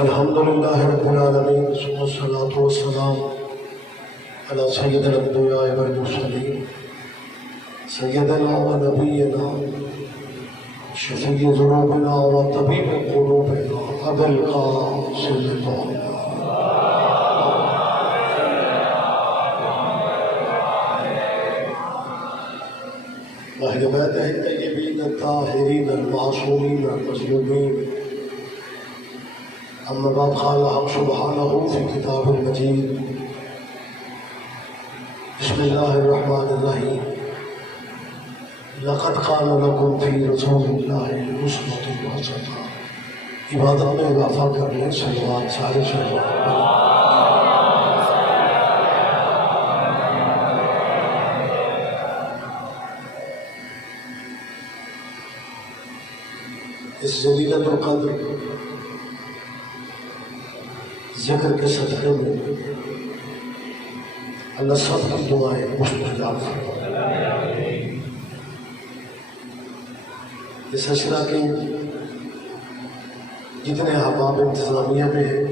الحمدللہ رب العالمین ثم الصلاۃ والسلام علی سید الانبیاء والمرسلین سیدنا و نبینا شفیع ذنوبنا و طبیب قلوبنا ابی القاسم طه واہل بیتہ الطیبین الطاہرین المعصومین المظلومین اما بعد قال حق سبحانہ فی کتاب المجید بسم اللہ الرحمن الرحیم لقد قال لکم فی رسول اللہ اسوۃ حسنہ. عبادت میں اضافہ کر لیں صلوات سارے صلوات. اس جلیلۃ القدر ذکر کے صدقے میں اللہ سب کی دعائیں مستجاب فرمائے. اس اشرا کے جتنے احباب انتظامیہ میں ہیں،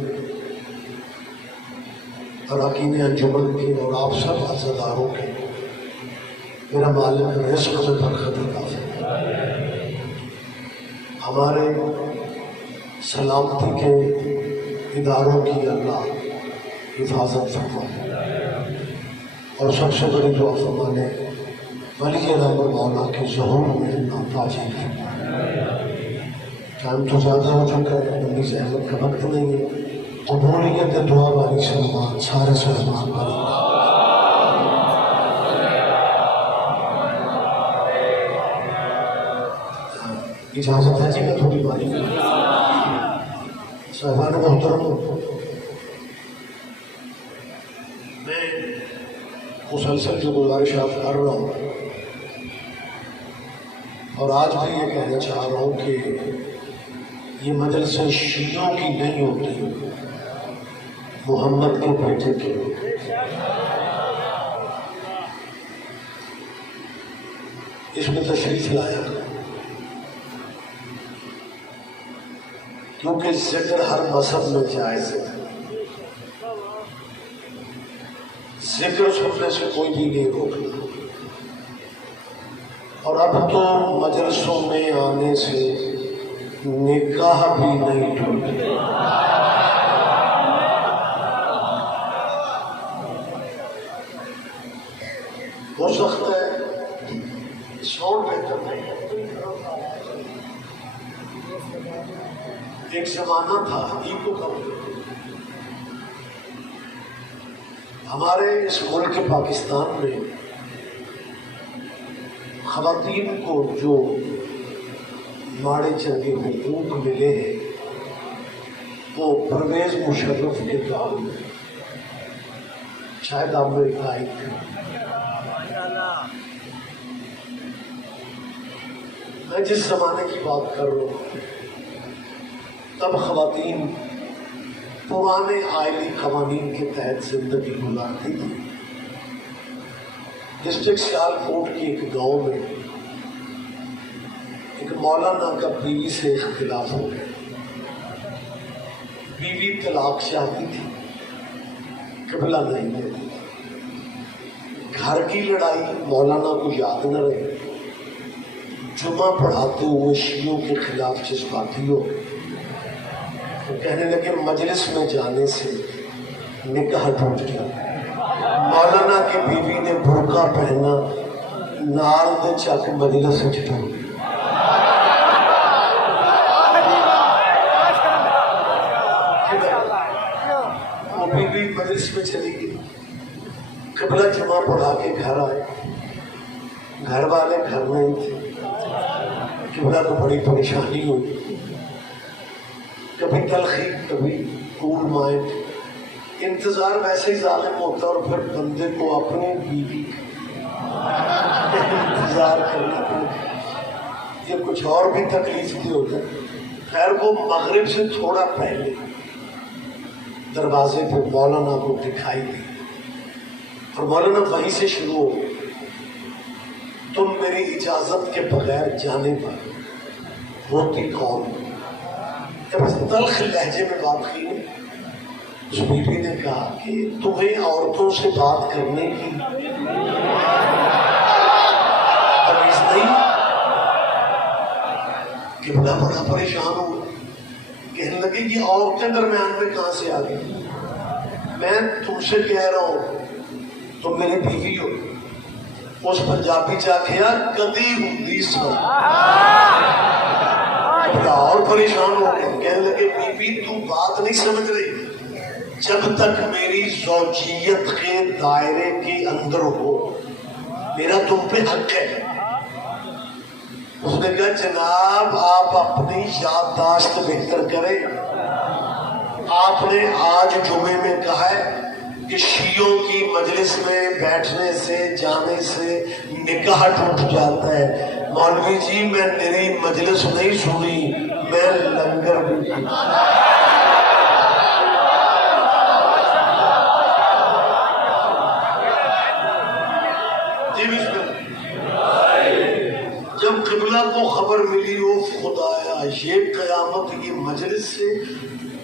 اراکین انجمن کے اور آپ سب عزاداروں کے، میرا مالک رزق میں برکت عطا فرمائے. ہمارے سلامتی کے اداروں کی اللہ حفاظت فرمائے اور سب سے بڑی دعا فرمانے ولی نامر مولا کے ظہور میں ناتاجی فرمائے. ٹائم تو زیادہ ہو چکا ہے، لمبی زحمت کا وقت نہیں ہے. قبولیت دعا والی سلمان سارے سلمان والی اجازت ہے جی میں تھوڑی باری صاحبان محترم. میں مسلسل جو گزارشات کر رہا ہوں اور آج بھی یہ کہنا چاہ رہا ہوں کہ یہ مجلس شیعوں کی نہیں ہوتی، محمد کے بیٹے کی. اس میں تشریف لایا کیونکہ ذکر ہر مذہب میں جائز ہے. ذکر سننے سے کوئی بھی نہیں روکنا. اور اب تو مجلسوں میں آنے سے نکاح بھی نہیں ٹوٹتے. ہو سکتا ہے ساؤنڈ بہتر نہیں. ایک زمانہ تھا ایکو کا، ہمارے اس ملک پاکستان میں خواتین کو جو ماڑے چنگے حقوق ملے ہیں وہ پرویز مشرف کے دور میں، شاید آپ نے کہا میں جس زمانے کی بات کر رہا ہوں تب خواتین پرانے آئلی قوانین کے تحت زندگی گزارتی تھی. ڈسٹرکٹ سیالکوٹ کی ایک گاؤں میں ایک مولانا کا بیوی سے اختلاف ہو گیا. بیوی طلاق چاہتی تھی، قبلہ نہیں دیتی. گھر کی لڑائی مولانا کو یاد نہ رہی. جمعہ پڑھاتے ہوئے شیعوں کے خلاف جذباتی ہو گئے. وہ کہنے لگے مجلس میں جانے سے نکاح ٹوٹ گیا. مولانا کی بیوی نے برقع پہنا، نال دے چک مجلس سے چھٹا. وہ بیوی مجلس میں چلی گئی. قبلہ جمعہ پڑھا کے گھر آئے. گھر والے گھر نہیں تھے. قبلہ کو بڑی پریشانی ہوئی. کبھی تلخی کبھی کول مائنڈ. انتظار ویسے ہی ظالم ہوتا اور پھر بندے کو اپنی بیوی انتظار کرنا پڑتا. یہ کچھ اور بھی تکلیف کی ہوتا ہے. خیر وہ مغرب سے تھوڑا پہلے دروازے پہ مولانا کو دکھائی دی اور مولانا وہیں سے شروع ہو گئے. تم میری اجازت کے بغیر جانے پر ہوتی کون؟ جب اس تلخ لہجے میں بات کی اس بیوی نے کہا کہ تمہیں عورتوں سے بات کرنے کی تمیز نہیں؟ قبلہ بڑا پریشان ہوا، کہنے لگے یہ عورتیں درمیان میں کہاں سے آ گئی؟ میں تم سے کہہ رہا ہوں تم میری بیوی ہو۔ اس پنجابی چا کیا کدی ہوں سن، اور پریشان ہو گئے، کہنے لگے بیوی تو بات نہیں سمجھ رہی، جب تک میری زوجیت کے دائرے کے اندر ہو میرا تم پہ حق ہے۔ اس نے کہا جناب آپ اپنی یادداشت بہتر کریں، آپ نے آج جمعے میں کہا ہے کہ شیعوں کی مجلس میں بیٹھنے سے جانے سے نکاح ٹوٹ جاتا ہے۔ مولوی جی میں تیری مجلس نہیں سنی، میں لنگر بھی کی۔ جب قبلہ کو خبر ملی او خدایا یہ قیامت کی مجلس سے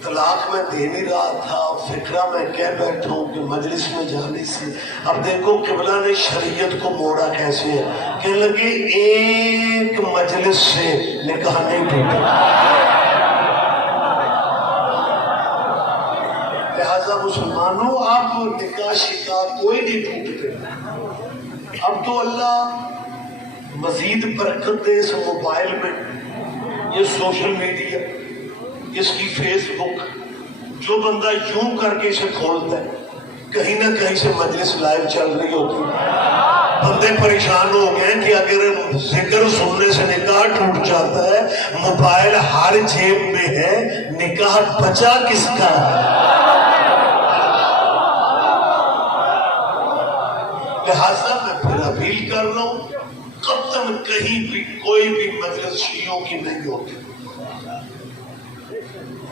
طلاق میں دے نہیں رہا تھا، فکرہ میں کہہ بیٹھا ہوں کہ مجلس میں جانے سے، اب دیکھو قبلہ نے شریعت کو موڑا کیسے ہے، کہنے لگے ایک مجلس سے نکاح نہیں ٹوٹا۔ لہذا مسلمانوں آپ نکاح شکاح کوئی نہیں ٹوٹتے۔ اب تو اللہ مزید برکت دے اس موبائل میں، یہ سوشل میڈیا، اس کی فیس بک، جو بندہ یوں کر کے اسے کھولتا ہے کہیں نہ کہیں سے مجلس لائیو چل رہی ہوتی ہے۔ بندے پریشان ہو گئے کہ اگر ذکر سننے سے نکاح ٹوٹ جاتا ہے، موبائل ہر جیب میں ہے، نکاح بچا کس کا ہے؟ لہذا میں پھر اپیل کر رہا ہوں قطعاً کہیں بھی کوئی بھی مجلس شیعوں کی نہیں ہوتی،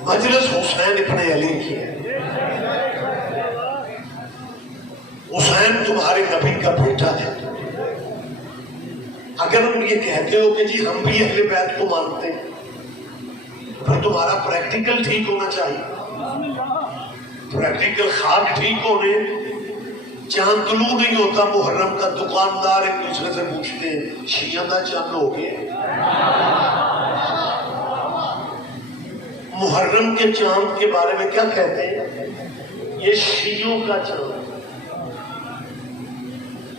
مجلس حسین ابن علی کی ہے۔ حسین تمہارے نبی کا بیٹا ہے۔ اگر تم یہ کہتے ہو کہ جی ہم بھی اہل بیت کو مانتے ہیں، پھر تمہارا پریکٹیکل ٹھیک ہونا چاہیے۔ پریکٹیکل خاک ٹھیک ہونے، چاند طلوع نہیں ہوتا محرم کا، دکاندار ایک دوسرے سے پوچھتے ہیں شیعہ دا چاند ہو گیا۔ محرم کے چاند کے بارے میں کیا کہتے ہیں؟ یہ شیعوں کا چاند،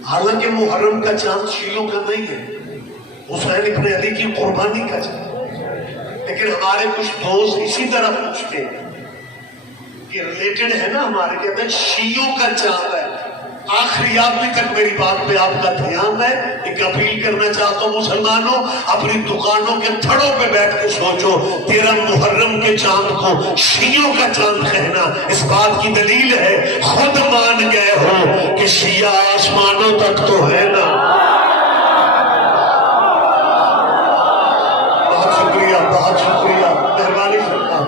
حالانکہ محرم کا چاند شیعوں کا نہیں ہے، حسین ابن علی کی قربانی کا چاند۔ لیکن ہمارے کچھ دوست اسی طرح پوچھتے ہیں کہ ریلیٹڈ ہے نا، ہمارے کہتے ہیں شیعوں کا چاند ہے۔ آخری آدمی تک میری بات پہ آپ کا دھیان ہے، ایک اپیل کرنا چاہتا ہوں مسلمانوں، اپنی دکانوں کے تھڑوں پہ بیٹھ کے سوچو، تیرا محرم کے چاند کو شیعوں کا چاند کہنا اس بات کی دلیل ہے خود مان گئے ہو کہ شیعہ آسمانوں تک تو ہے نا۔ بہت شکریہ، بہت شکریہ، مہربانی سرکار،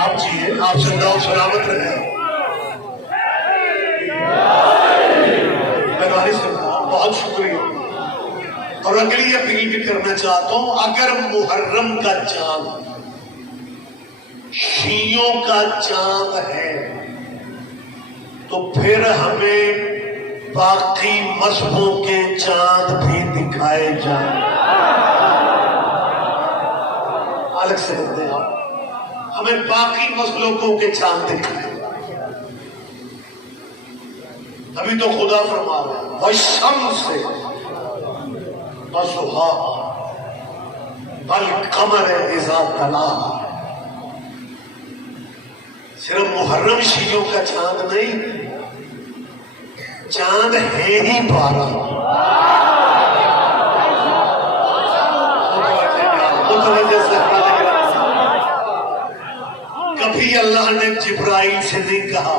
آپ جی آپ زندہ و سلامت رہیں۔ بہت شکریہ۔ اور اگلی اپیل بھی کرنا چاہتا ہوں، اگر محرم کا چاند شیعوں کا چاند ہے تو پھر ہمیں باقی مذہبوں کے چاند بھی دکھائے جائیں۔ الگ سے بولتے ہیں آپ، ہمیں باقی مذہبوں کے چاند دکھائے۔ ابھی تو خدا فرما رہا ہے وَالشَّمْسِ وَضُحَاهَا وَالْقَمَرِ إِذَا تَلَاهَا۔ صرف محرم شیعوں کا چاند نہیں، چاند ہے ہی 12۔ کبھی اللہ نے جبرائیل سے نہیں کہا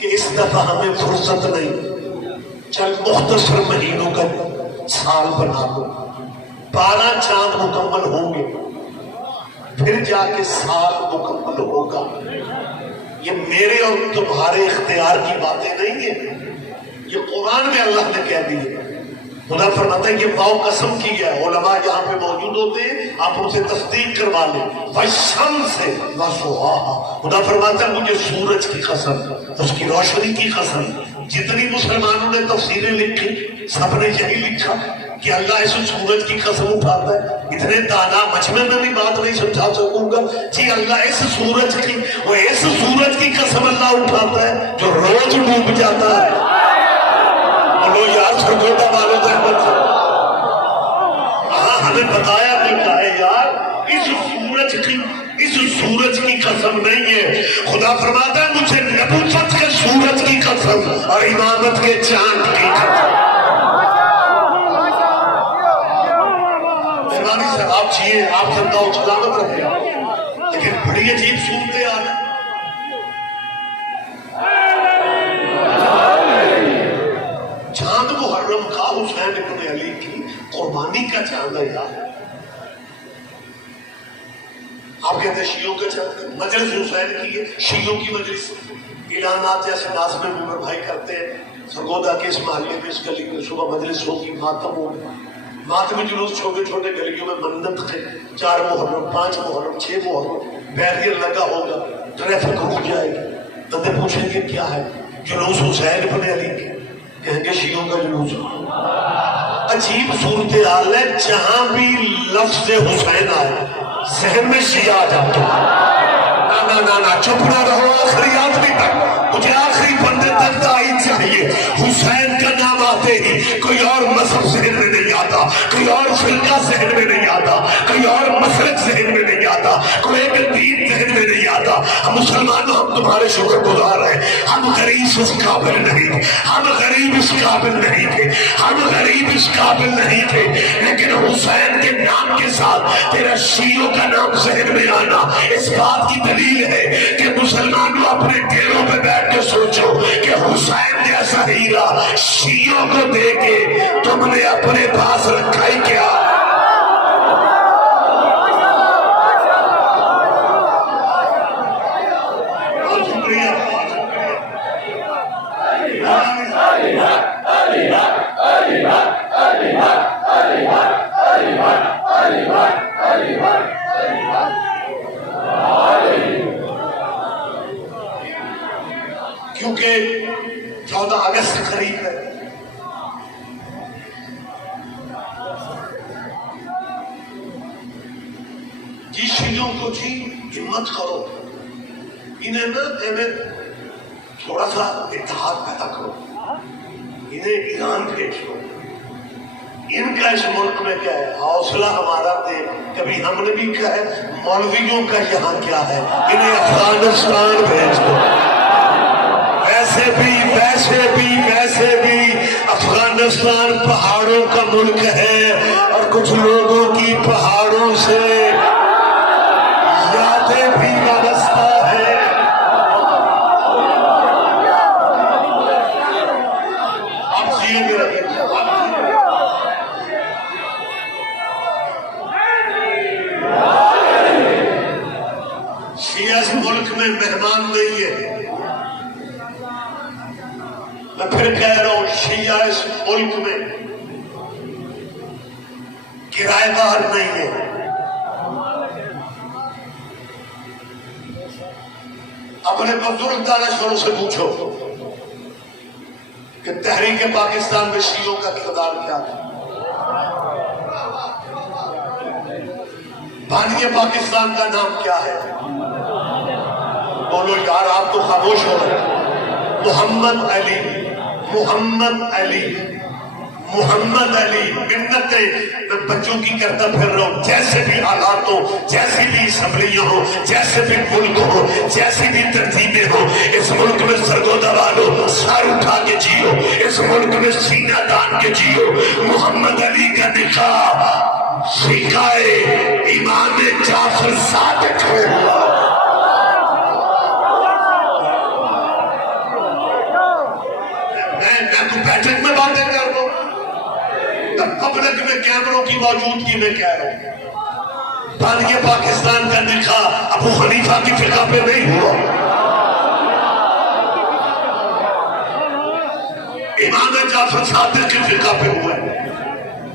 کہ اس دفعہ ہمیں فرصت نہیں، چل مختصر مہینوں کا سال بنا دو، 12 چاند مکمل ہوں گے پھر جا کے سال مکمل ہوگا۔ یہ میرے اور تمہارے اختیار کی باتیں نہیں ہیں، یہ قرآن میں اللہ نے کہہ دی ہے۔ خدا فرماتا ہے یہ واو قسم کی ہے، علماء یہاں پہ موجود ہوتے ہیں، آپ ان سے تصدیق کروا لیں۔ والشمس وضحاها، خدا فرماتا ہے مجھے سورج کی قسم، اس کی روشنی کی قسم۔ جتنی مسلمانوں نے تفسیریں لکھی سب نے یہی لکھا کہ اللہ اس سورج کی قسم اٹھاتا ہے۔ اتنے دانا مجمع میں بھی بات نہیں سمجھا سکوں گا جی، اللہ اس سورج کی، وہ اس سورج کی قسم اللہ اٹھاتا ہے جو روز ڈوب جاتا ہے۔ بولو یار سرگودا والوں احمد سے ہمیں بتایا دیتا ہے یار اس سورج کی قسم نہیں ہے۔ خدا فرماتا ہے مجھے نبوت کے سورج کی قسم اور امامت کے چاند کی قسم۔ مہربانی صاحب آپ چاہیے آپ زندہ و سلامت رہے، لیکن بڑی عجیب صورتیں آ رہی۔ چاند محرم کا حسین ابن علی کی قربانی کا چاند ہے یار۔ آپ کہتے ہیں شیعوں کا چاند، مجلس حسین کی ہے، شیعوں کی مجلس، اعلانات جیسے ناز میں عمر بھائی کرتے ہیں، سرگودا کے اس محلے میں اس گلی میں صبح مجلس ہوگی، ماتم ہوگا، ماتم جلوس چھوٹے چھوٹے گلیوں میں منت ہے، 4 محرم 5 محرم 6 محرم بیریئر لگا ہوگا، ٹریفک رک جائے گی۔ بندے پوچھیں گے کیا ہے؟ جلوس حسین ابن علی کے، کہیں گے شیعوں کا جلوس۔ عجیب صورتحال ہے، جہاں بھی لفظ حسین آئے ذہن میں شیعہ آ جاتا ہے۔ نا چپ نہ رہو، آخری آدمی تک، مجھے آخری بندے تک تائید چاہیے۔ حسین کا نام آتے ہی کوئی اور مذہب ذہن میں نہیں آتا، کوئی اور فرقہ ذہن میں نہیں آتا، کوئی اور مسلک ذہن میں نہیں آتا، کوئی ایک دین ذہن میں نہیں آتا۔ ہم مسلمانوں ہم تمہارے شکر گزار ہیں، ہم غریب اس قابل نہیں تھے، ہم غریب اس قابل نہیں تھے، ہم غریب اس قابل نہیں تھے، لیکن حسین کے نام کے ساتھ تیرا شیعوں کا نام ذہن میں آنا اس بات کی دلیل ہے کہ مسلمانوں اپنے دلوں میں بیٹھ کے سوچو کہ حسین جیسا ہیرا شیعوں کو دے کے تم نے اپنے پاس رکھا ہی کیا؟ کیونکہ 14 اگست قریب ہے، جی شیعوں کو جی ہمت کرو، انہیں نہ تھوڑا سا اتحاد پیدا کرو، انہیں ایران بھیج دو، ان کا اس ملک میں کیا ہے، حوصلہ ہمارا دے۔ کبھی ہم نے بھی کہا ہے مولویوں کا یہاں کیا ہے، انہیں افغانستان بھیج دو۔ ویسے بھی افغانستان پہاڑوں کا ملک ہے اور کچھ لوگوں کی پہاڑوں سے یادیں بھی وابستہ ہے۔ آپ جیئے گے رہیے، شیعہ اس ملک میں مہمان نہیں ہے۔ میں پھر کہہ رہا ہوں شیعہ اس ملک میں کرایہ دار نہیں ہے۔ اپنے بزرگ دانشوروں سے پوچھو کہ تحریک پاکستان میں شیعوں کا کردار کیا تھا، بانی پاکستان کا نام کیا ہے؟ بولو یار آپ تو خاموش ہو رہے ہیں۔ محمد علی منتیں میں بچوں کی کرتا پھر رہا ہوں، جیسے بھی حالات ہو، جیسی بھی اسمبلیاں ہو، جیسے بھی ملک ہو، جیسی بھی ترتیبیں ہو، اس ملک میں سرگودا والو سر اٹھا کے جیو، اس ملک میں سینہ تان کے جیو۔ محمد علی کا نکاح سکھائے امام جعفر صادق میں ہوا۔ بیٹھک میں باتیں کر دو، پبلک میں کیمروں کی موجودگی میں کہہ رہا ہوں، بانی پاکستان کا نکاح ابو حنیفہ کی فقہ پہ نہیں ہوا، امام جعفر صادق کی فقہ پہ ہوا ہے۔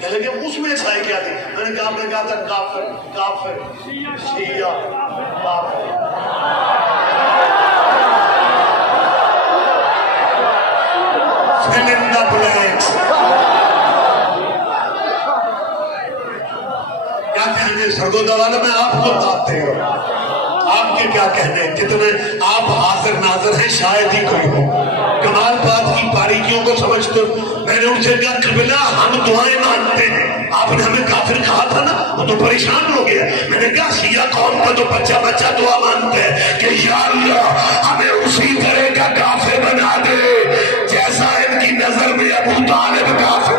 کہنے لگے اس میں اچھائی کیا تھی؟ میں نے کہا آپ نے کہا تھا کافر کافر شیعہ کافر. Fill in the blanks. کیا کہنے سرگودا والا میں آپ کو بتاتے ہو آپ کے کیا کہنے کتنے آپ حاضر ناظر ہیں شاید ہی کوئی ہو کمال بات کی باریکیوں کو سمجھتے ہو. میں نے ان سے کہا قبلہ ہم دعائیں مانتے ہیں آپ نے ہمیں کافر کہا تھا نا وہ تو پریشان ہو گیا. میں نے کہا شیعہ قوم کا تو بچہ بچہ دعا مانتے ہیں کہ یا اللہ ہمیں اسی طرح کا کافر بنا دے جیسا ان کی نظر میں ابو طالب کافر.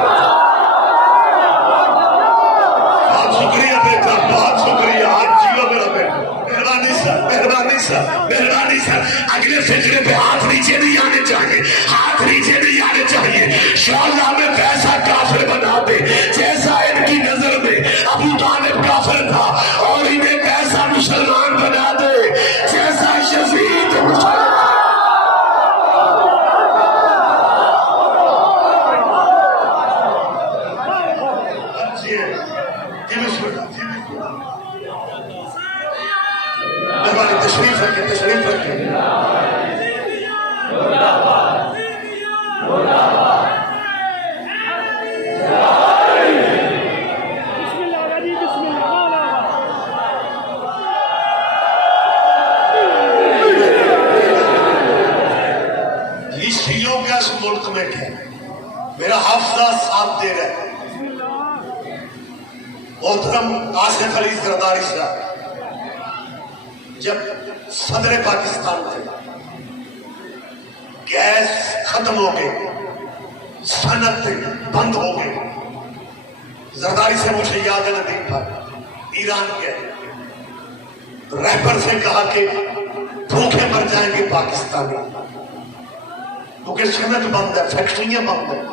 بہت شکریہ بیٹا بہت شکریہ آپ جیو میرا بیٹا مہربانی سر مہربانی سر مہربانی سر. اگلے فجرے پہ ہاتھ نیچے نہیں آنے چاہیے ہاتھ نیچے نہیں آنے چاہیے. انشاءاللہ ہمیں ویسا کافر بنا دے جیسا ان کی نظر میں ابو طالب کافر تھا اور انہیں ویسا مسلمان بنا دے جیسا یزید مسلمان. تشریف رکھیں تشریف رکھیں. یہ شیعوں کا اس ملک میں کیا میرا حافظہ ساتھ دے رہا ہے. محترم آصف علی زرداری صاحب جب صدر پاکستان تھے گیس ختم ہو گئے صنعت بند ہو گئے. زرداری سے مجھے یاد ہے ندیم بھائی ایران گئے رہبر سے کہا کہ بھوکے مر جائیں گے پاکستانی کیونکہ صنعت بند ہے فیکٹریاں بند ہیں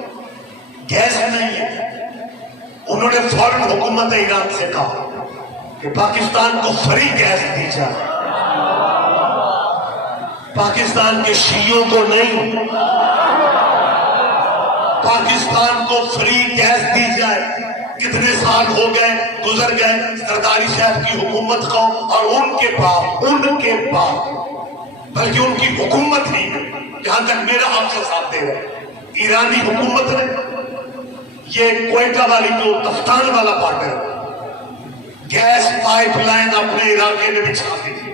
گیس نہیں ہے. انہوں نے فوراً حکومت ایران سے کہا کہ پاکستان کو فری گیس دی جائے پاکستان کے شیعوں کو نہیں پاکستان کو فری گیس دی جائے. کتنے سال ہو گئے گزر گئے زرداری صاحب کی حکومت کو اور ان کے بعد بلکہ ان کی حکومت ہی جہاں تک میرا حافظہ ساتھ دے رہا ایرانی حکومت نے یہ کوئٹہ والی جو تفتان والا پارٹنر گیس پائپ لائن اپنے علاقے میں بچھا دی تھی.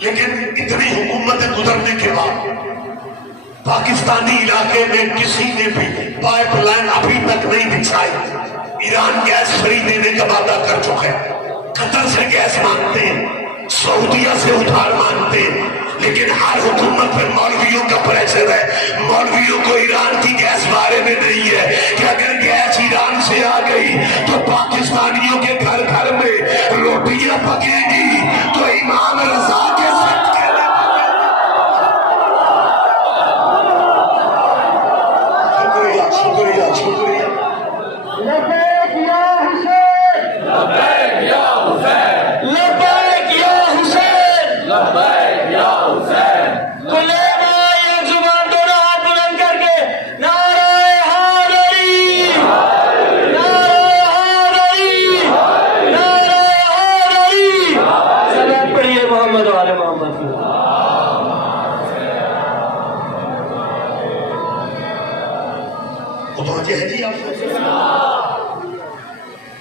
لیکن اتنی حکومتیں گزرنے کے بعد پاکستانی علاقے میں کسی نے بھی پائپ لائن ابھی تک نہیں بچھائی. ایران گیس فری دینے کا وعدہ کر چکا ہے قطر سے گیس مانگتے ہیں سعودیہ سے ادھار مانگتے ہیں لیکن ہر حکومت میں مولویوں کا پریشر ہے. مولویوں کو ایران کی گیس بارے میں نہیں ہے کہ اگر گیس ایران سے آ گئی تو پاکستانیوں کے گھر گھر میں روٹیاں پکے گی تو امام رضا کے ساتھ شکریہ شکریہ. لبیک یا حسین لبیک یا حسین لبیک یا حسین لبیک یا حسین. کلیمہ ایک زبان دونوں ہاتھ بلند کر کے نعرہ حیدری نعرہ حیدری نعرہ حیدری. سلام پڑھیے محمد و آل محمد. متوجہ ہے جی آپ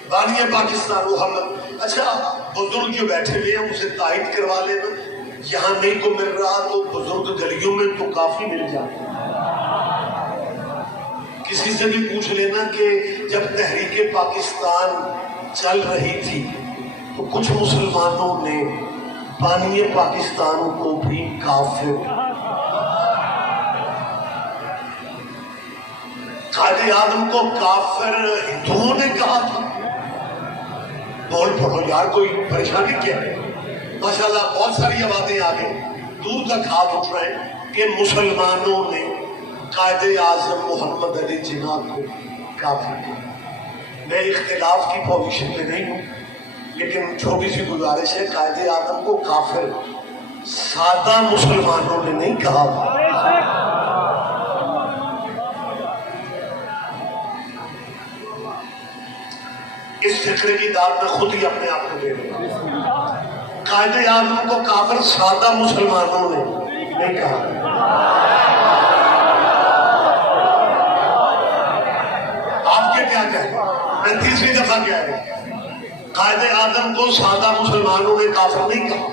بانی پاکستان وہ ہم اچھا بزرگ جو بیٹھے ہوئے ہیں اسے تائید کروا لینا یہاں نہیں کو مل رہا تو بزرگ گلیوں میں تو کافی مل جاتا. کسی سے بھی پوچھ لینا کہ جب تحریک پاکستان چل رہی تھی تو کچھ مسلمانوں نے بانی پاکستان کو بھی کافر قائد اعظم کو کافر ہندوؤں نے کہا تھا. بول پڑھو یار کوئی پریشانی کیا ہے. ماشاءاللہ بہت ساری آوازیں آ گئی دور تک ہاتھ اٹھ رہے ہیں کہ مسلمانوں نے قائد اعظم محمد علی جناح کو کافر کیا. میں اختلاف کی پوزیشن میں نہیں ہوں لیکن چھوٹی سی گزارش ہے قائد اعظم کو کافر سادہ مسلمانوں نے نہیں کہا. ذکر کی داد میں خود ہی اپنے آپ کو دے دوں. قائد اعظم کو کافر سادہ مسلمانوں نے نہیں کہا. آپ کے کیا کہیں؟ میں تیسری دفعہ کہہ رہا ہوں، قائد اعظم کو سادہ مسلمانوں نے کافر نہیں کہا.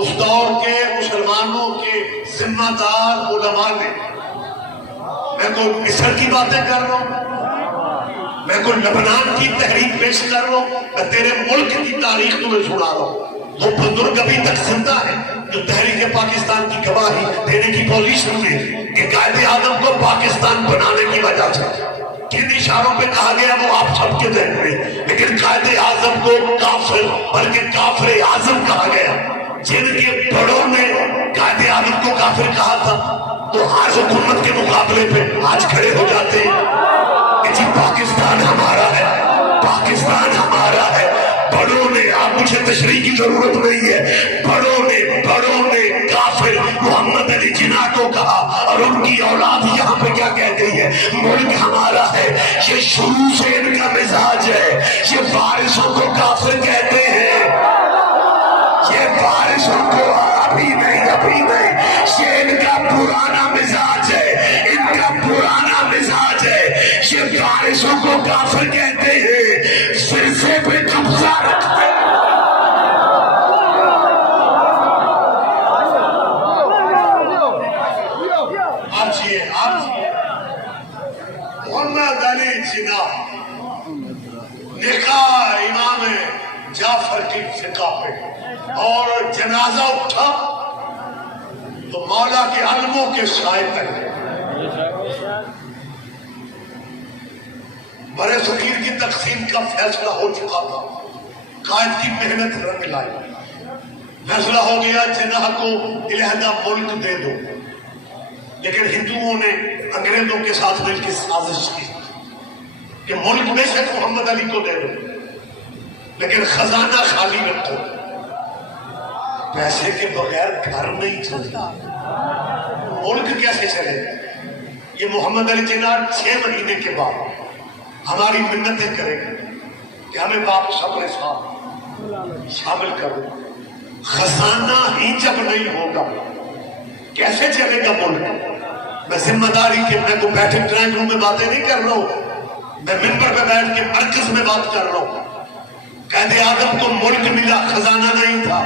اس دور کے مسلمانوں کے ذمہ دار علماء نے، میں کوئی مصر کی باتیں کر رہا ہوں، میں کوئی لبنان کی تحریک پیش کر رہا ہوں، میں تیرے ملک کی تاریخ تمہیں سنا رہا ہوں. وہ بزرگ ابھی تک زندہ ہے جو تحریک پاکستان کی گواہی دینے کی پوزیشن میں کہ قائد اعظم کو پاکستان بنانے کی وجہ سے کن اشاروں پہ کہا گیا وہ آپ سب کے ذہن میں، لیکن قائد اعظم کو کافر بلکہ کافر اعظم کہا گیا. جن کے بڑوں نے قائد اعظم کو کافر کہا تھا تو ہر حکومت کے مقابلے پہ آج کھڑے ہو جاتے ہیں کہ جی پاکستان ہمارا ہے، پاکستان ہمارا ہے. بڑوں نے، آپ مجھے تشریح کی ضرورت نہیں ہے، بڑوں نے کافر محمد علی جناح کو کہا، اور ان کی اولاد یہاں پہ کیا کہہ گئی ہے؟ ملک ہمارا ہے. یہ شروع سے ان کا مزاج ہے. یہ وارثوں کو کافر کہتے ہیں، یہ وارثوں کو ابھی نہیں، یہ ان کا پرانا مزاج ہے، ان کا پرانا مزاج ہے. یہ وارثوں کو کافر کہتے ہیں، سرسے پہ قبضہ رکھتے ہیں. محمد علی جناح نکاح امام جعفر کی فقہ پہ اور جنازہ اٹھا تو مولا کے علموں کے سائے تک برے صغیر کی تقسیم کا فیصلہ ہو چکا تھا. قائد کی محنت رنگ لائی، فیصلہ ہو گیا جناح کو علیحدہ ملک دے دو. لیکن ہندوؤں نے انگریزوں کے ساتھ مل کے سازش کی کہ ملک میں سے محمد علی کو دے دو لیکن خزانہ خالی رکھو. پیسے کے بغیر گھر نہیں چلتا، ملک کیسے چلے گا؟ یہ محمد علی جناح 6 مہینے کے بعد ہماری منتیں کرے گا کہ ہمیں واپس اپنے ساتھ شامل کرو. خزانہ ہی جب نہیں ہوگا کیسے چلے گا ملک؟ میں ذمہ داری کے، میں کو بیٹھے ڈرائنگ روم میں باتیں نہیں کر رہا ہوں، میں منبر پہ بیٹھ کے مرکز میں بات کر رہا ہوں. قائد اعظم کو ملک ملا، خزانہ نہیں تھا.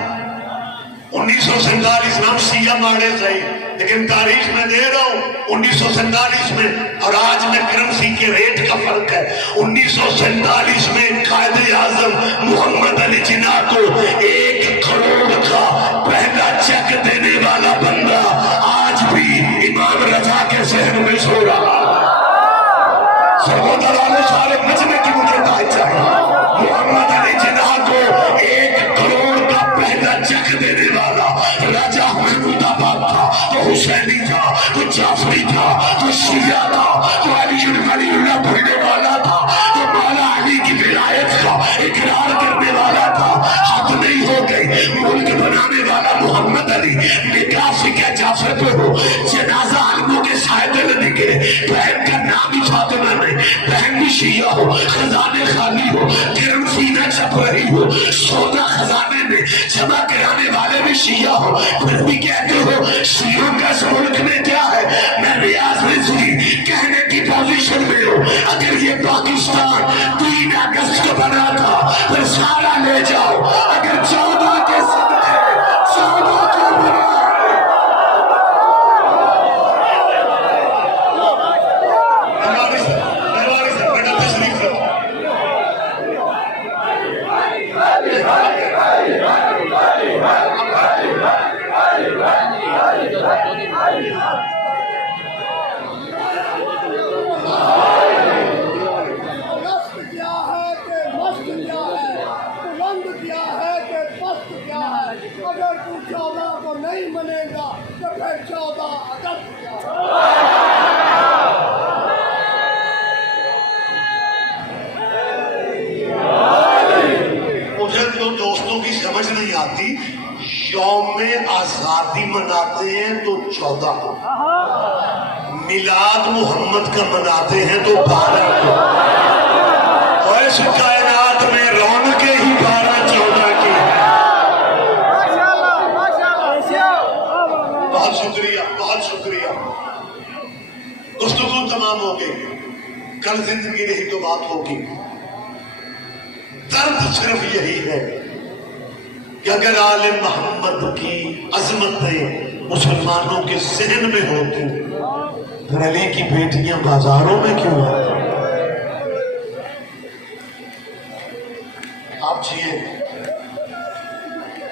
1947 میں ہم شیعہ مارے صحیح، لیکن تاریخ میں دے رہا ہوں 1947 میں اور آج میں کرنسی کے ریٹ کا فرق ہے. 1947 میں قائد اعظم محمد علی جناح کو 1 کروڑ کا پہلا چیک دینے والا بندہ آج بھی امام رضا کے ذہن میں سو رہا. سرگودہ والے سارے بچنے کی مجھے دائیں چاہیے. محمد علی جناح کو 1 کروڑ کا پہلا چیک دینے والا راجہ محمود آباد تھا، تو حسینی تھا، تو جعفری تھا، تو شیعہ تھا، تو علی اللہ پڑھنے والا تھا، تو مولا علی کی ولایت کا اقرار کرنے والا تھا. حد نہیں ہو گئی، ملک بنانے والا محمد علی نکاح فقہ جعفر پہ ہو، جنازہ علموں کے سائے تلے نکلے، بہن کا نام ہی فاطمہ نہیں، بہن بھی شیعہ ہو، خزانے خالی ہو، گرم سینہ چپ رہی ہو، سونا خزانے میں جمع کرانے والے بھی شیعہ ہو، پھر بھی کہتے ہو شیعوں کا اس ملک میں کیا ہے؟ میں ریاض رضوی کہنے کی پوزیشن میں ہوں، اگر یہ پاکستان 3 اگست کو بنا تھا پھر سارا لے جاؤ، اگر 14 کے صدقے 14 کو بنا اگر تو 14 کو نہیں منے گا تو پھر 14 اگست مجھے تو دوستوں کی سمجھ نہیں آتی. یوم آزادی مناتے ہیں تو 14 کو، میلاد محمد کا مناتے ہیں تو 12 کو. اور اس کائنات میں کل زندگی رہی تو بات ہوگی. درد صرف یہی ہے کہ اگر آل محمد کی عظمتیں مسلمانوں کے ذہن میں ہوتی پھر علی کی بیٹیاں بازاروں میں کیوں آتی؟ آپ جیے،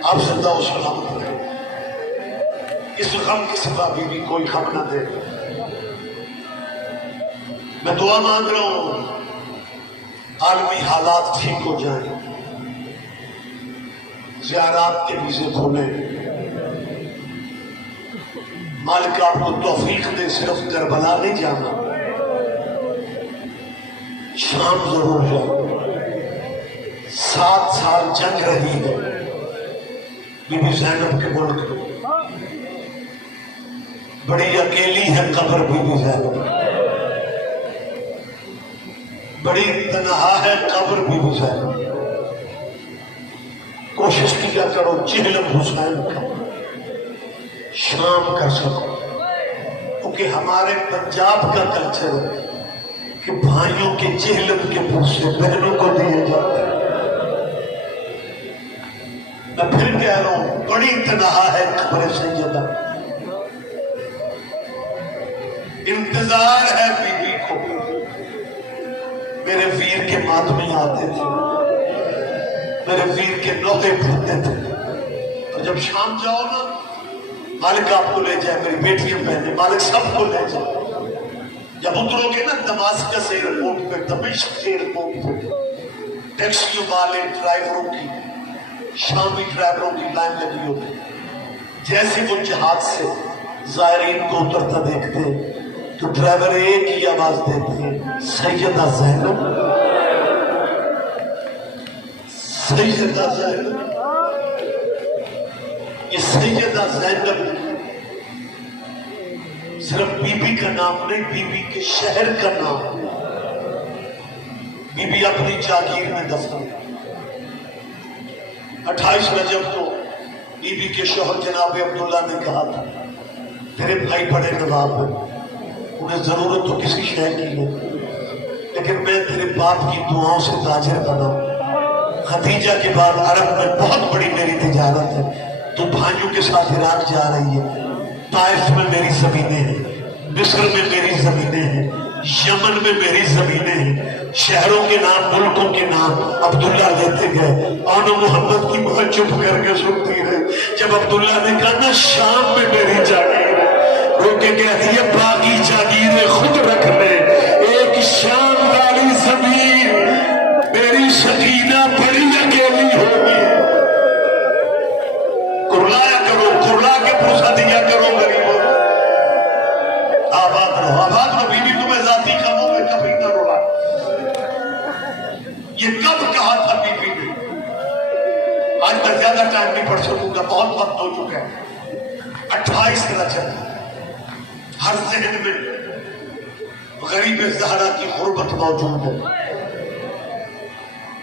آپ زندہ و سلامت رہے، اس غم کے سوا بھی کوئی غم نہ دے. میں دعا مانگ رہا ہوں عالمی حالات ٹھیک ہو جائیں، زیارات کے ویزے کھولیں، مالک آپ کو توفیق دے. صرف کربلا نہیں جانا، شام ضرور جانا. 7 سال جنگ رہی ہے بی بی زینب کے ملک میں، بڑی اکیلی ہے قبر بی بی زینب، بڑی تنہا ہے قبر بی بی زینب. کوشش کیا کرو چہلم حسین کا شام کر سکو، کیونکہ ہمارے پنجاب کا کلچر ہے کہ بھائیوں کے چہلم کے پوچھے بہنوں کو دیے جاتے ہیں. میں پھر کہہ رہا ہوں بڑی تنہا ہے قبر سیدہ، انتظار ہے بی بی کو. میرے ویر کے ماتمی آتے تھے، میرے ویر کے نوحے پڑھتے تھے. تو جب شام جاؤ نا، مالک آپ کو لے جائے، میری بیٹیاں بہنیں، مالک سب کو لے جائے. جب اترو گے نا دماسکس ایئرپورٹ پہ، دمشق ایئرپورٹ پہ، ٹیکسیوں والے ڈرائیوروں کی، شامی ڈرائیوروں کی لائن لگی ہوتی. جیسے وہ جہاز سے زائرین کو اترتا دیکھتے ہیں تو ڈرائیور ایک ہی آواز دیتے ہیں، سیدہ زینب، سیدہ زینب. یہ سیدہ زینب صرف بی بی کا نام نہیں، بی بی کے شہر کا نام. بی بی اپنی جاگیر میں دفن. 28 رجب کو بی بی کے شوہر جناب عبداللہ نے کہا تھا تیرے بھائی بڑے نواب ہیں، انہیں ضرورت تو کسی شے کی ہے، لیکن میں تیرے باپ کی دعاؤں سے تاجر بنا. خدیجہ کے بعد عرب میں بہت بڑی میری تجارت ہے. تو بھائیوں کے ساتھ عراق جا رہی ہے، طائف میں میری زمینیں ہیں، مصر میں میری زمینیں ہیں، یمن میں میری زمینیں ہیں. شہروں کے نام، ملکوں کے نام عبداللہ لیتے گئے. آن محمد کی ماں چپ کر کے سنتی رہی. جب عبداللہ نے کہا نا شام میں میری جاگیر ہے، رو کے کہتی ہے باقی جاگیریں خود رکھ لے، ایک شام والی زمین میری سکینہ بڑی اکیلی ہوگی. کرلایا کرو، کرلا کے پوچھا دیا کرو غریبوں. آباد رہو، آباد رہو. بی بی تمہیں ذاتی کاموں میں کبھی نہ رولا. یہ کب کہا تھا بی بی نے؟ آج میں زیادہ ٹائم نہیں پڑھ سکوں گا، بہت وقت ہو چکا ہے. 28 رجب ہر ذہن میں غریب زہرا کی غربت موجود ہے.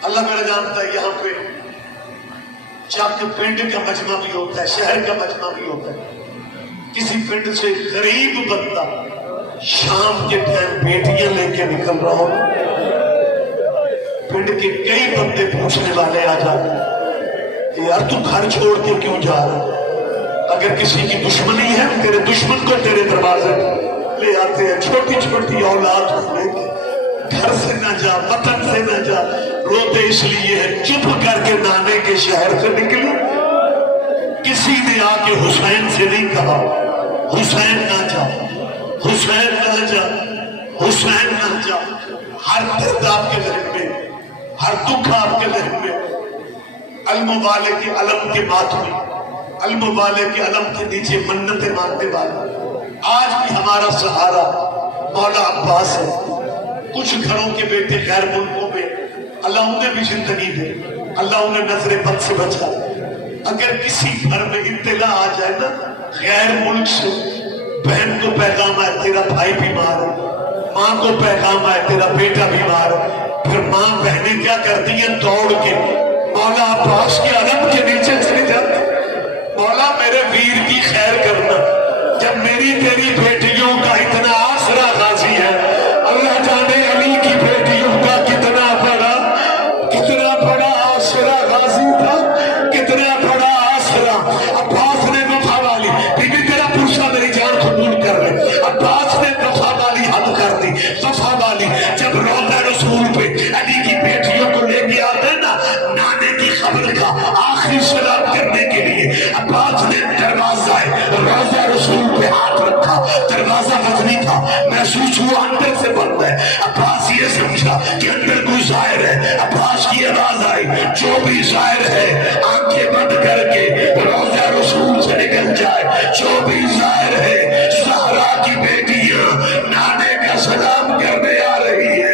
اللہ میرا جانتا ہے یہاں پہ چک پنڈ کا مجمع بھی ہوتا ہے، شہر کا مجمع بھی ہوتا ہے. کسی پنڈ سے غریب بندہ شام کے ٹائم بیٹیاں لے کے نکل رہا ہو، پنڈ کے کئی بندے پوچھنے والے آ جاتے ہیں یار تو گھر چھوڑ کے کیوں جا رہا ہے؟ اگر کسی کی دشمنی ہے تیرے دشمن کو تیرے دروازے لے آتے ہیں. چھوٹی چھوٹی اولاد کو لے کے گھر سے نہ جا، وطن سے نہ جا. روتے اس لیے ہے چپ کر کے نانے کے شہر سے نکلے. کسی نے آ کے حسین سے نہیں کہا حسین نہ جا، حسین نہ جا، حسین نہ جا. ہر درد آپ کے ذہن میں، ہر دکھ آپ کے ذہن میں، علم والے کے علم کے ماتمی، علم والے کے علم کے نیچے منتیں مانگنے والے. آج بھی ہمارا سہارا مولا عباس ہے. کچھ گھروں کے بیٹے غیر ملکوں میں، اللہ انہیں بھی زندگی دے، اللہ انہیں نظر بد سے بچا. اگر کسی گھر میں اطلاع آ جائے نا غیر ملک سے، بہن کو پیغام آئے تیرا بھائی بیمار ہے، ماں کو پیغام آئے تیرا بیٹا بیمار ہے، پھر ماں بہنیں کیا کرتی ہیں؟ دوڑ کے مولا عباس کے علم کے نیچے چلے جاتے. مولا میرے ویر کی خیر کرنا. جب میری تیری بیٹیوں کا اتنا آسرا غازی ہے، اللہ جانے علی فجر کا آخری سلام کرنے کے لیے عباس نے دروازہ روضہ رسول پہ ہاتھ رکھا. دروازہ مدنی تھا, محسوس ہوا اندر سے بند ہے. عباس یہ سمجھا کہ اندر کوئی ظاہر ہے. عباس کی آواز آئی, جو بھی ظاہر ہے آنکھیں بند کر کے روضہ رسول سے نکل جائے. جو بھی ظاہر ہے, زہرا کی بیٹیاں نانے کا سلام کرنے آ رہی ہے.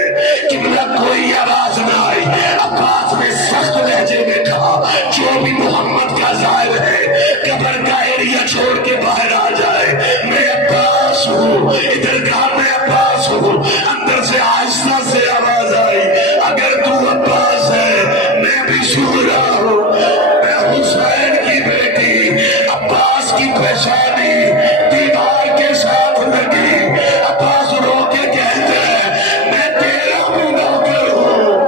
قبلہ کوئی آواز نہ آئی. عباس نے سخت لہجے میں کہا, جو بھی محمد کا ظاہر ہے قبر کا ایریا چھوڑ کے باہر آ جائے. میں عباس ہوں. ادھر کہا میں عباس ہوں. اندر سے آہستہ سے آواز آئی, اگر تو عباس ہے میں بھی شہرا ہوں. میں حسین کی بیٹی. عباس کی پیشانی دیوار کے ساتھ لگی. عباس رو کے کہتے ہیں, میں تیرا ہوں نوکر ہوں.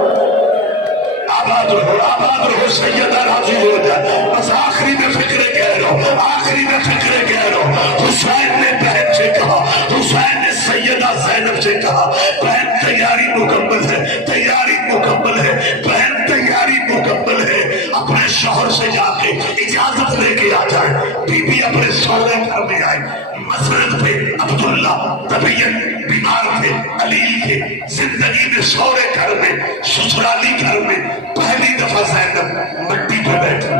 آباد رہو سیدہ, راضی ہو جائے. بس آخری میں فکر کہہ رہا ہوں, آخری میں فکر کہہ رہا ہوں. حسین نے بہن سے کہا, حسین نے سیدہ زینب سے کہا, بہن تیاری مکمل ہے, تیاری مکمل ہے, بہن تیاری مکمل ہے. اپنے شوہر سے جا کے اجازت لے کے آ جائے. بی بی اپنے سونے گھر میں آئی. مسند پہ عبداللہ طبیعت بیمار تھے, علیل تھے. زندگی میں سونے گھر میں, سسرالی گھر میں پہلی دفعہ زینب مٹی پہ بیٹھی.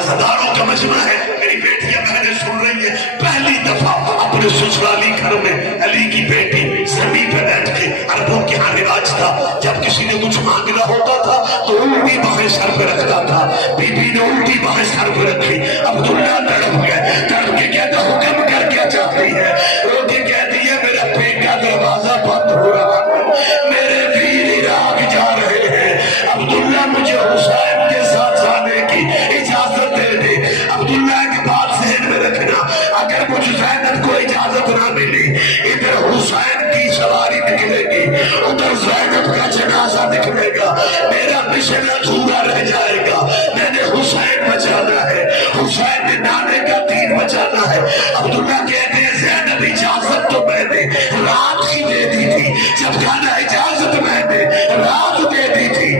عزاداروں کا مجمع ہے, میری بیٹیاں بہنیں سن رہی ہیں. پہلی دفعہ اپنے سسرالی گھر میں علی کی بیٹی زمین پہ بیٹھ کے. عربوں کے ہاں رواج تھا, جب کسی نے کچھ مانگنا ہوتا تھا تو الٹی بہیں سر پہ رکھتا تھا. بی بی نے الٹی بہیں سر پہ رکھی. عبداللہ تڑپ گئے, تڑپ کے کہتا حکم کر کیا چاہتی ہے. رو کے کہتی ہے میرا بیٹا دروازہ بند ہو رہا ہے, میرے ویر عراق جا رہے ہیں. عبداللہ مجھے حسین کے ساتھ جانے کی اجازت دے دے. عبداللہ کی بات ذہن میں رکھنا, اگر مجھ زینب کو اجازت نہ ملی, ادھر حسین کی سواری نکلے گی, ادھر زینب کا جنازہ نکلے گا, میرا مشن ادھورا رہ جائے گا. میں نے حسین بچانا ہے, حسین نے نانے کا دین بچانا ہے. عبداللہ کہتے ہیں زینب اجازت تو میں نے رات کی دے دی تھی, جب کہنا اجازت میں نے رات دے دی تھی.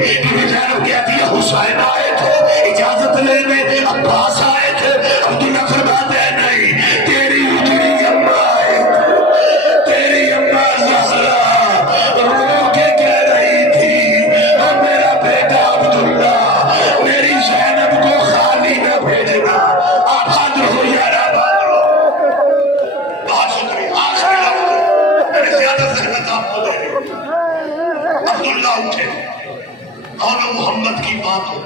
زینب کہتی ہے حسین آئے تھے اجازت لینے, عباس آئے تھے. عبداللہ فرماتے ہیں نہیں, تیری اجڑی اماں آئے تھے, تیری اماں زہرا رو کے کہہ رہی تھی, اور میرا بیٹا عبداللہ میری زینب کو خالی نہ بھیجنا. آباد رہو یار, آباد رہو. بہت شکریہ. آخری لفظ میں نے زیادہ زحمت آپ کو دے. عبداللہ اٹھے, اور محمد کی بات ہو,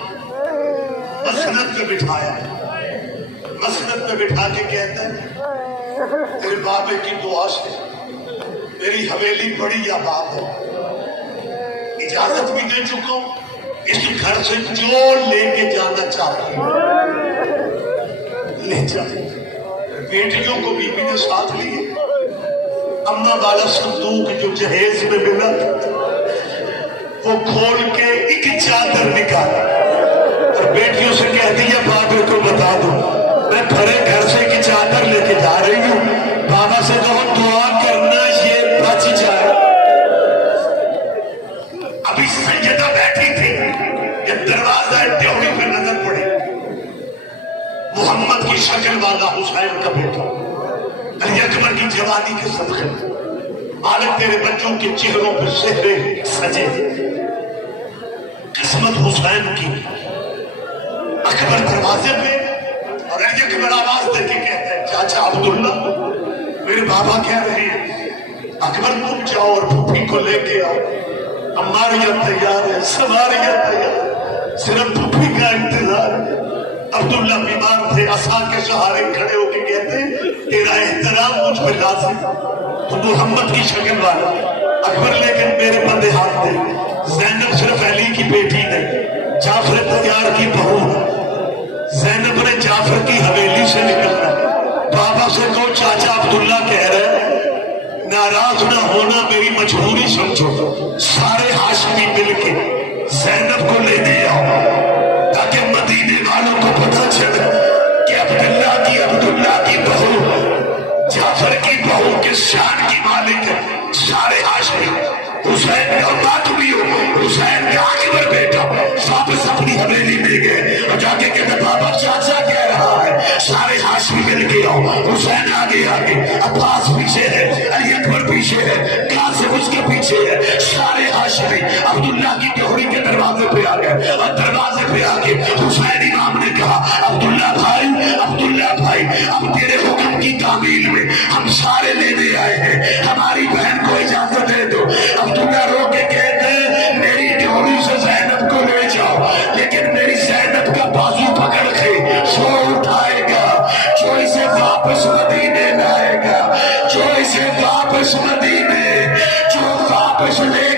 مسند پہ بٹھایا. مسند پہ بٹھا کے کہتے ہیں تیرے بابے کی دعا سے میری حویلی بڑی آباد ہے, اجازت بھی دے چکا ہوں, اس گھر سے جو لے کے جانا چاہتی ہوں لے جائے. بیٹیوں کو بیوی نے ساتھ لیے. اماں والا صندوق جو جہیز میں ملا وہ کھول کے ایک چادر نکالا اور بیٹیوں سے کہہ دیا بابے کو بتا دو میں بھرے گھر سے ایک چادر لے کے جا رہی ہوں, بابا سے کہو دعا کرنا یہ بچ جائے. ابھی سیدہ بیٹھی تھی, جب دروازہ ڈیوڑی پہ نظر پڑی, محمد کی شکل والا حسین کا بیٹا علی اکبر کی جوانی کے صدقے مالک تیرے بچوں کے چہروں پہ چہرے سجے, قسمت حسین کی. اکبر دروازے پہ اور علی اکبر آواز دے کے کہتے ہیں چاچا عبداللہ میرے بابا کہہ رہے ہیں اکبر تم جاؤ اور پھوپھی کو لے کے آؤ, ہماریاں تیار ہے, سواریاں تیار, صرف پھوپھی کا انتظار ہے. عبداللہ بیمار تھے, عصا کے سہارے کھڑے ہو کے کہتے ہیں تیرا احترام مجھ پہ لازم, تو محمد کی شکل والا. اکبر لیکن میرے بندے ہاتھ دے, زینب صرف علی کی بیٹی نہیں, جعفر طیار کی بہو ہے. زینب نے جعفر کی حویلی سے نکلنا. بابا سے کہو چاچا عبداللہ کہہ رہے ہیں ناراض نہ ہونا میری مجبوری سمجھو, سارے ہاشمی مل کے زینب کو لے دے آؤ تاکہ مدینے والوں کو پتہ چلے کہ عبداللہ کی بہو جعفر کی بہو کے شان کی مالک ہے. سارے ہاشمی حسین اور بات بھی ہو, حسین کا اکبر بیٹا واپس آؤ. حسین آگے آگے, عباس پیچھے ہے, علی اکبر پیچھے ہے, قاسم اس کے پیچھے ہے, سارے ہاشمی عبداللہ کی ڈوہری کے دروازے پہ آ گئے. اور دروازے پہ آ کے حسین امام نے کہا عبداللہ بھائی اب تیرے حکم کی تعمیل میں ہم سارے لینے آئے ہیں, ہماری بہن کو اجازت دے دو. عبداللہ رو کے کہتے ہیں میری ڈوہری سے زینب کو لے جاؤ, لیکن میری زینب کا بازو پکڑ کے سو اٹھائے گا جو اسے واپس مدینے لائے گا, جو اسے واپس مدینے, جو واپس لے